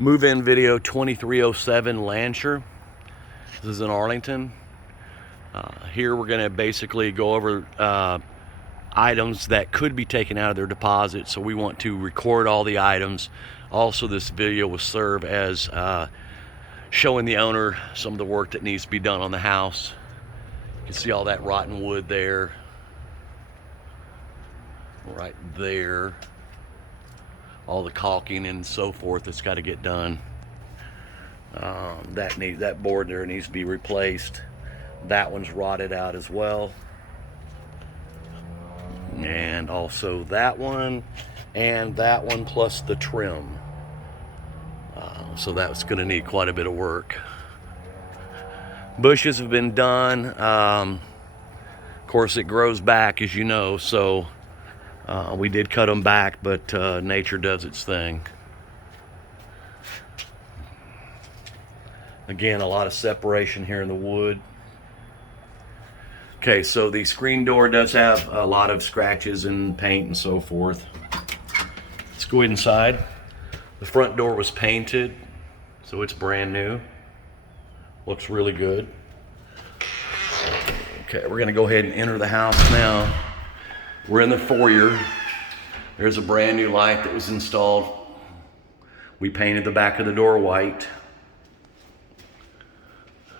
Move-in video 2307 Landshire. This is in Arlington. Here we're going to basically go over items that could be taken out of their deposit. So we want to record all the items. Also, this video will serve as showing the owner some of the work that needs to be done on the house. You can see all that rotten wood there, right there. All the caulking and so forth that's got to get done. That board there needs to be replaced. That one's rotted out as well, and also that one and that one, plus the trim. So that's going to need quite a bit of work. Bushes have been done. Of course, it grows back, as you know, so we did cut them back, but nature does its thing. Again, a lot of separation here in the wood. Okay, so the screen door does have a lot of scratches and paint and so forth. Let's go inside. The front door was painted, so it's brand new. Looks really good. Okay, we're gonna go ahead and enter the house now. We're in the foyer. There's a brand new light that was installed. We painted the back of the door white.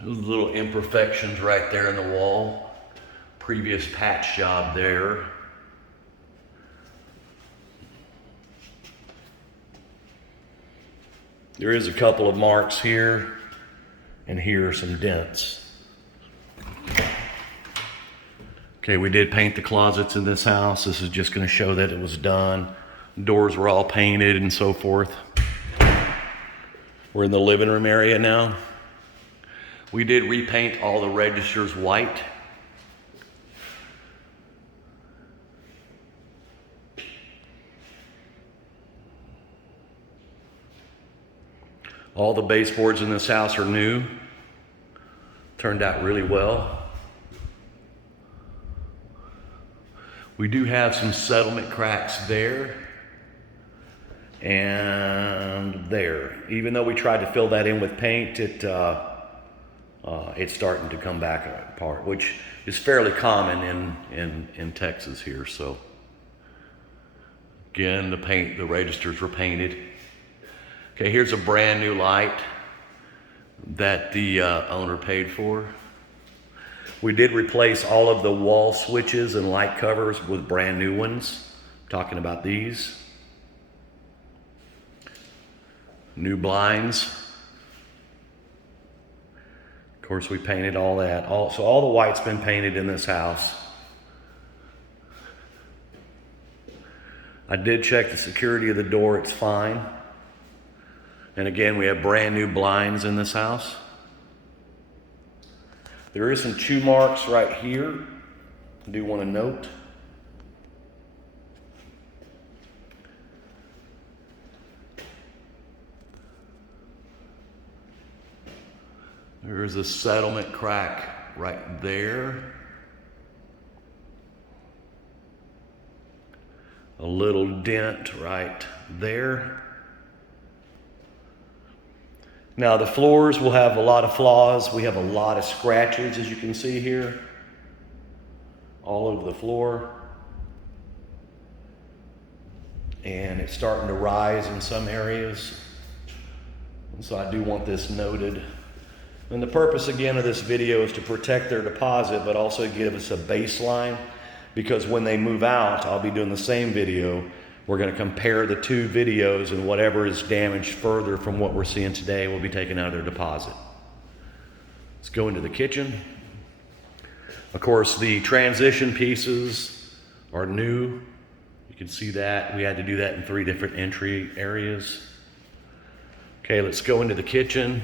Those little imperfections right there in the wall. Previous patch job there. There is a couple of marks here, and here are some dents. Okay, we did paint the closets in this house. This is just going to show that it was done. Doors were all painted and so forth. We're in the living room area now. We did repaint all the registers white. All the baseboards in this house are new. Turned out really well. We do have some settlement cracks there and there. Even though we tried to fill that in with paint, it's starting to come back apart, which is fairly common in Texas here. So again, the registers were painted. Okay, here's a brand new light that the owner paid for. We did replace all of the wall switches and light covers with brand new ones. I'm talking about these. New blinds. Of course, we painted all that. So all the white's been painted in this house. I did check the security of the door, it's fine. And again, we have brand new blinds in this house. There is some chew marks right here. I do want to note. There's a settlement crack right there. A little dent right there. Now the floors will have a lot of flaws. We have a lot of scratches, as you can see here, all over the floor. And it's starting to rise in some areas. And so I do want this noted. And the purpose again of this video is to protect their deposit, but also give us a baseline, because when they move out, I'll be doing the same video. We're going to compare the two videos, and whatever is damaged further from what we're seeing today will be taken out of their deposit. Let's go into the kitchen. Of course, the transition pieces are new. You can see that. We had to do that in 3 different entry areas. Okay, let's go into the kitchen.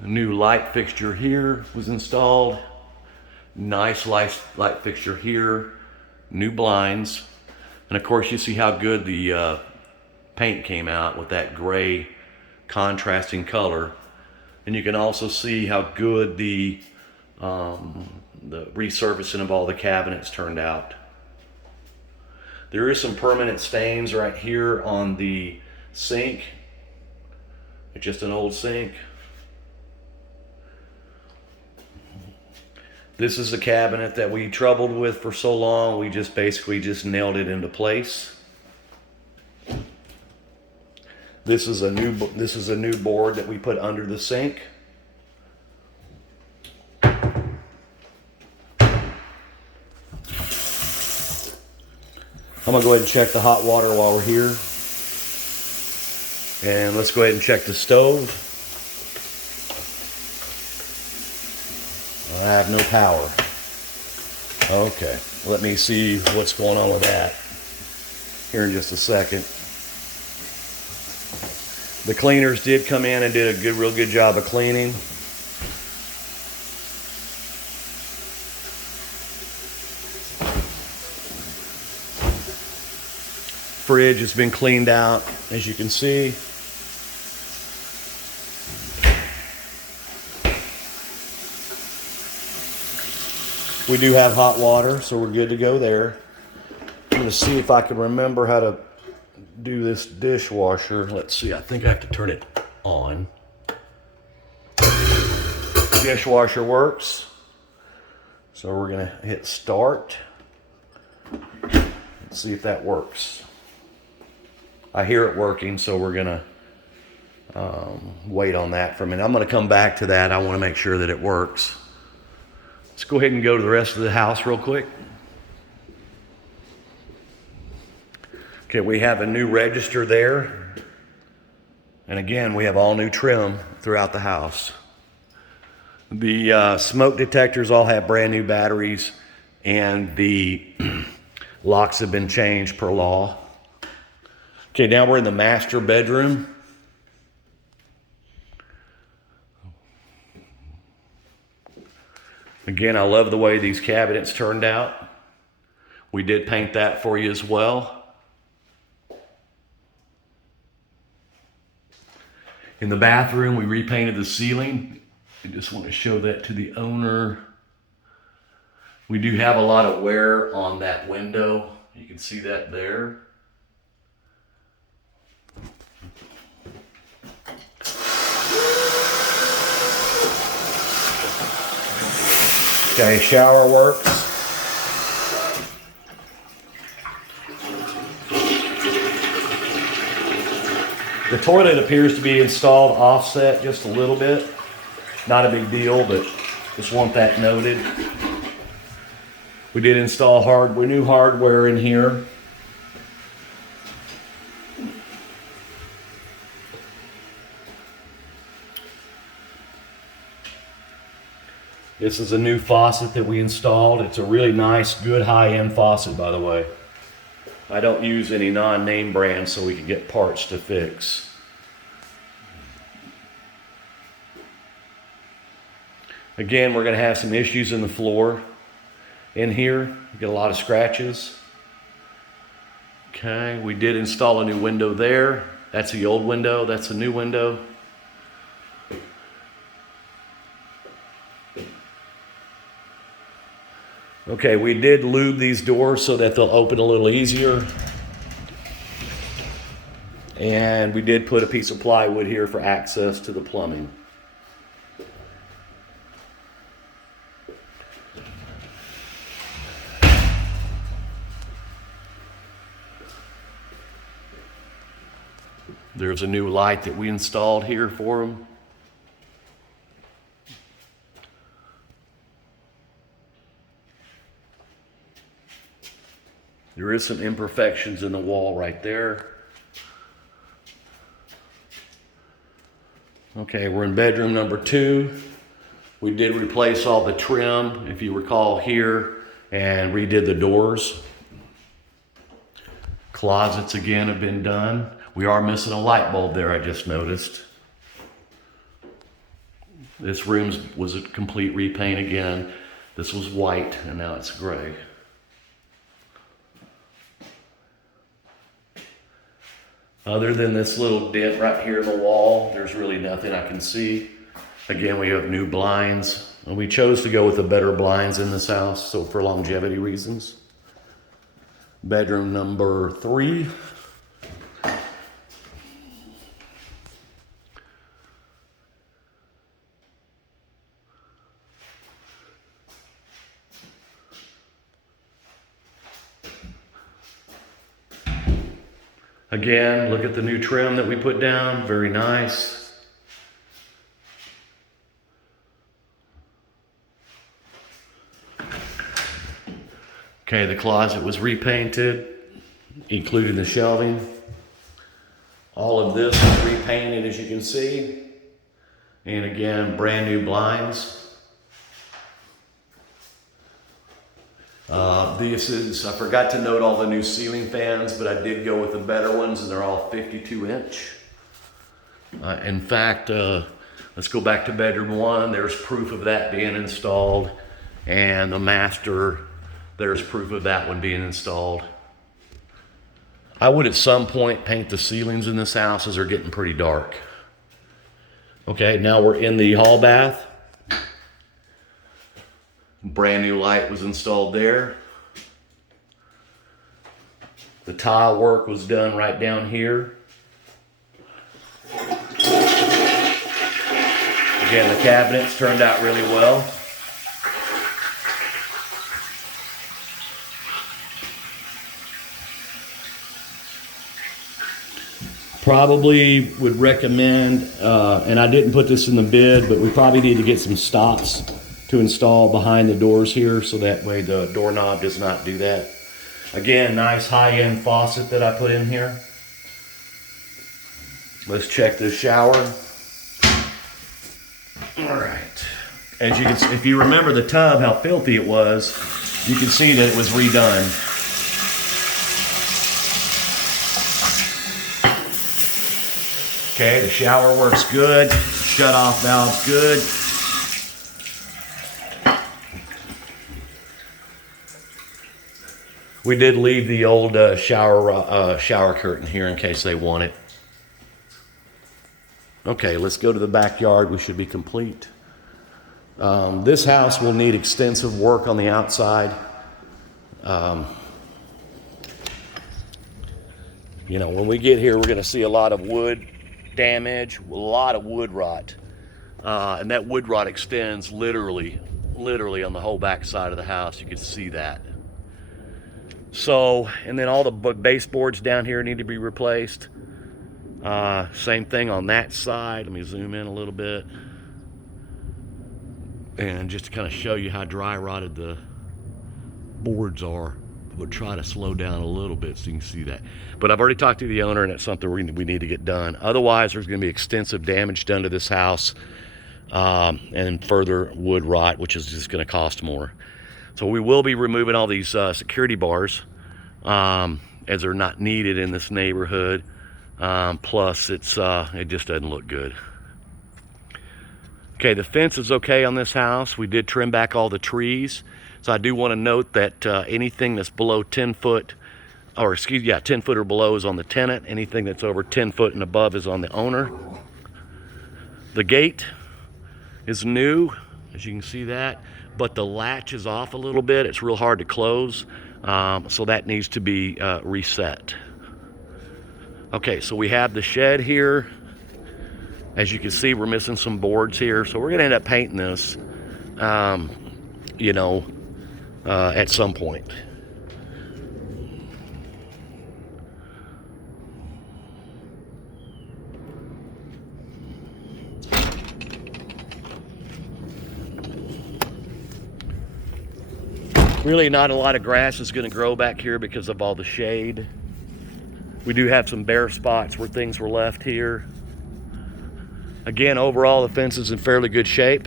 A new light fixture here was installed. Nice light fixture here. New blinds. And of course, you see how good the paint came out with that gray contrasting color. And you can also see how good the resurfacing of all the cabinets turned out. There is some permanent stains right here on the sink It's just an old sink. This is a cabinet that we troubled with for so long, we just basically just nailed it into place. This is a new board that we put under the sink. I'm gonna go ahead and check the hot water while we're here. And let's go ahead and check the stove. I have no power. Okay, let me see what's going on with that here in just a second. The cleaners did come in and did a real good job of cleaning. Fridge has been cleaned out, as you can see. We do have hot water, so we're good to go there. I'm going to see if I can remember how to do this dishwasher. Let's see, I think I have to turn it on. Dishwasher works. So we're going to hit start. Let's see if that works. I hear it working, so we're going to wait on that for a minute. I'm going to come back to that. I want to make sure that it works. Let's go ahead and go to the rest of the house real quick. Okay, we have a new register there. And again, we have all new trim throughout the house. The smoke detectors all have brand new batteries, and the locks have been changed per law. Okay, now we're in the master bedroom. Again, I love the way these cabinets turned out. We did paint that for you as well. In the bathroom, we repainted the ceiling. I just want to show that to the owner. We do have a lot of wear on that window. You can see that there. Okay, shower works. The toilet appears to be installed offset just a little bit. Not a big deal, but just want that noted. We did install new hardware in here. This is a new faucet that we installed. It's a really nice, good high-end faucet, by the way. I don't use any non-name brands so we can get parts to fix. Again, we're going to have some issues in the floor in here. Get a lot of scratches. Okay, we did install a new window there. That's the old window. That's a new window. Okay, we did lube these doors so that they'll open a little easier. And we did put a piece of plywood here for access to the plumbing. There's a new light that we installed here for them. There is some imperfections in the wall right there. Okay, we're in bedroom number 2. We did replace all the trim, if you recall here, and redid the doors. Closets again have been done. We are missing a light bulb there, I just noticed. This room was a complete repaint again. This was white and now it's gray. Other than this little dent right here in the wall, there's really nothing I can see. Again, we have new blinds. And we chose to go with the better blinds in this house, so for longevity reasons. Bedroom number 3. Again, look at the new trim that we put down, very nice. Okay, the closet was repainted, including the shelving. All of this is repainted, as you can see. And again, brand new blinds. I forgot to note all the new ceiling fans, but I did go with the better ones, and they're all 52-inch. In fact, let's go back to bedroom 1. There's proof of that being installed. And the master, there's proof of that one being installed. I would at some point paint the ceilings in this house as they're getting pretty dark. Okay, now we're in the hall bath. Brand new light was installed there. The tile work was done right down here. Again, the cabinets turned out really well. Probably would recommend, and I didn't put this in the bid, but we probably need to get some stops to install behind the doors here, so that way the doorknob does not do that. Again, nice high-end faucet that I put in here. Let's check this shower. All right. As you can see, if you remember the tub, how filthy it was, you can see that it was redone. Okay, the shower works good. Shut-off valve's good. We did leave the old shower curtain here in case they want it. Okay, let's go to the backyard. We should be complete. This house will need extensive work on the outside. You know, when we get here, we're going to see a lot of wood damage, a lot of wood rot. And that wood rot extends literally on the whole back side of the house. You can see that. So, and then all the baseboards down here need to be replaced. Same thing on that side. Let me zoom in a little bit. And just to kind of show you how dry rotted the boards are, we'll try to slow down a little bit so you can see that. But I've already talked to the owner, and it's something we need to get done. Otherwise, there's going to be extensive damage done to this house, and further wood rot, which is just going to cost more. So we will be removing all these security bars, as they're not needed in this neighborhood. Plus, it just doesn't look good. Okay, the fence is okay on this house. We did trim back all the trees. So I do want to note that anything that's below 10 foot, or 10 foot or below is on the tenant. Anything that's over 10 foot and above is on the owner. The gate is new, as you can see that, but the latch is off a little bit. It's real hard to close, so that needs to be reset. Okay, so we have the shed here. As you can see, we're missing some boards here, so we're gonna end up painting this, at some point. Really not a lot of grass is going to grow back here because of all the shade. We do have some bare spots where things were left here. Again, overall, the fence is in fairly good shape.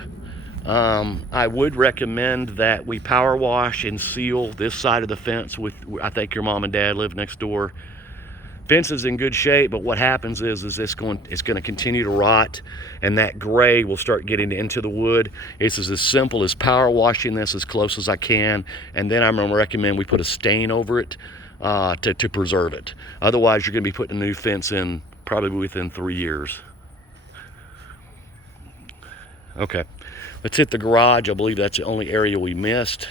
I would recommend that we power wash and seal this side of the fence with, I think your mom and dad live next door. Fence is in good shape, but what happens is it's going to continue to rot, and that gray will start getting into the wood. It's as simple as power washing this as close as I can, and then I'm going to recommend we put a stain over it to preserve it. Otherwise, you're going to be putting a new fence in probably within 3 years. Okay, let's hit the garage. I believe that's the only area we missed.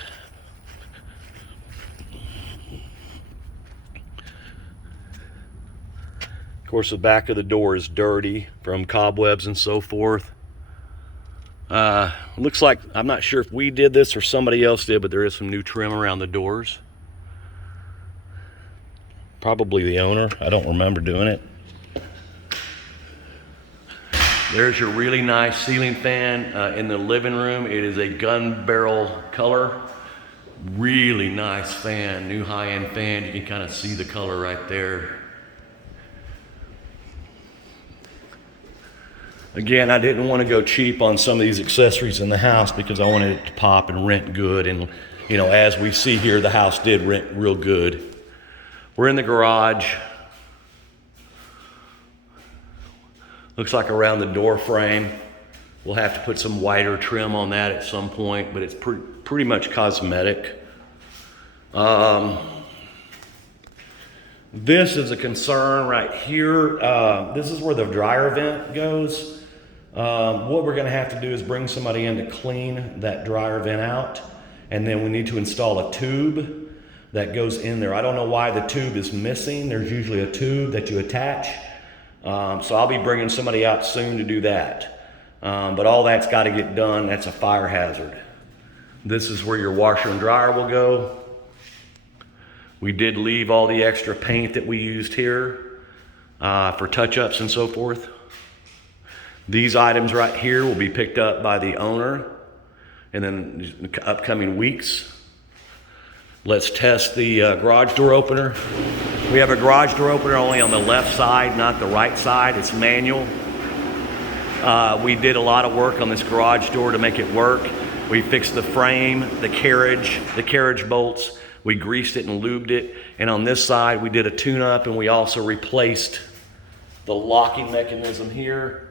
Of course, the back of the door is dirty from cobwebs and so forth. Looks like, I'm not sure if we did this or somebody else did, but there is some new trim around the doors. Probably the owner. I don't remember doing it. There's your really nice ceiling fan in the living room. It is a gun barrel color. Really nice fan, new high-end fan. You can kind of see the color right there. Again, I didn't want to go cheap on some of these accessories in the house because I wanted it to pop and rent good. And, you know, as we see here, the house did rent real good. We're in the garage. Looks like around the door frame. We'll have to put some whiter trim on that at some point, but it's pretty much cosmetic. This is a concern right here. This is where the dryer vent goes. What we're gonna have to do is bring somebody in to clean that dryer vent out, and then we need to install a tube that goes in there. I don't know why the tube is missing. There's usually a tube that you attach. So I'll be bringing somebody out soon to do that. But all that's got to get done. That's a fire hazard. This is where your washer and dryer will go. We did leave all the extra paint that we used here for touch-ups and so forth. These items right here will be picked up by the owner and then in the upcoming weeks. Let's test the garage door opener. We have a garage door opener only on the left side, not the right side. It's manual. We did a lot of work on this garage door to make it work. We fixed the frame, the carriage bolts. We greased it and lubed it. And on this side, we did a tune-up, and we also replaced the locking mechanism here.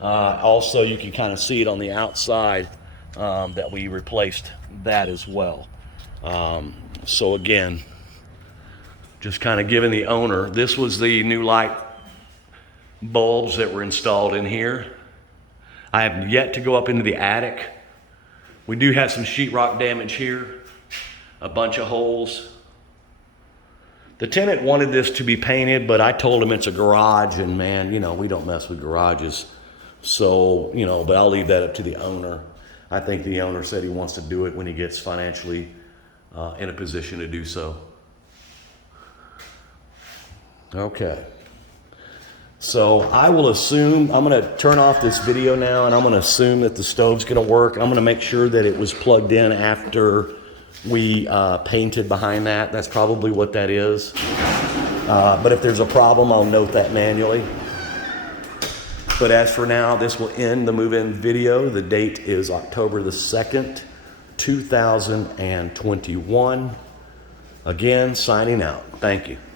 Also, you can kind of see it on the outside that we replaced that as well. So again, just kind of giving the owner, this was the new light bulbs that were installed in here. I have yet to go up into the attic. We do have some sheetrock damage here, a bunch of holes. The tenant wanted this to be painted, but I told him it's a garage, and man, you know, we don't mess with garages. So, you know, but I'll leave that up to the owner. I think the owner said he wants to do it when he gets financially in a position to do so. Okay. So I will assume, I'm going to turn off this video now, and I'm going to assume that the stove's going to work. I'm going to make sure that it was plugged in after we painted behind that. That's probably what that is. But if there's a problem, I'll note that manually. But as for now, this will end the move-in video. The date is October the 2nd, 2021. Again, signing out. Thank you.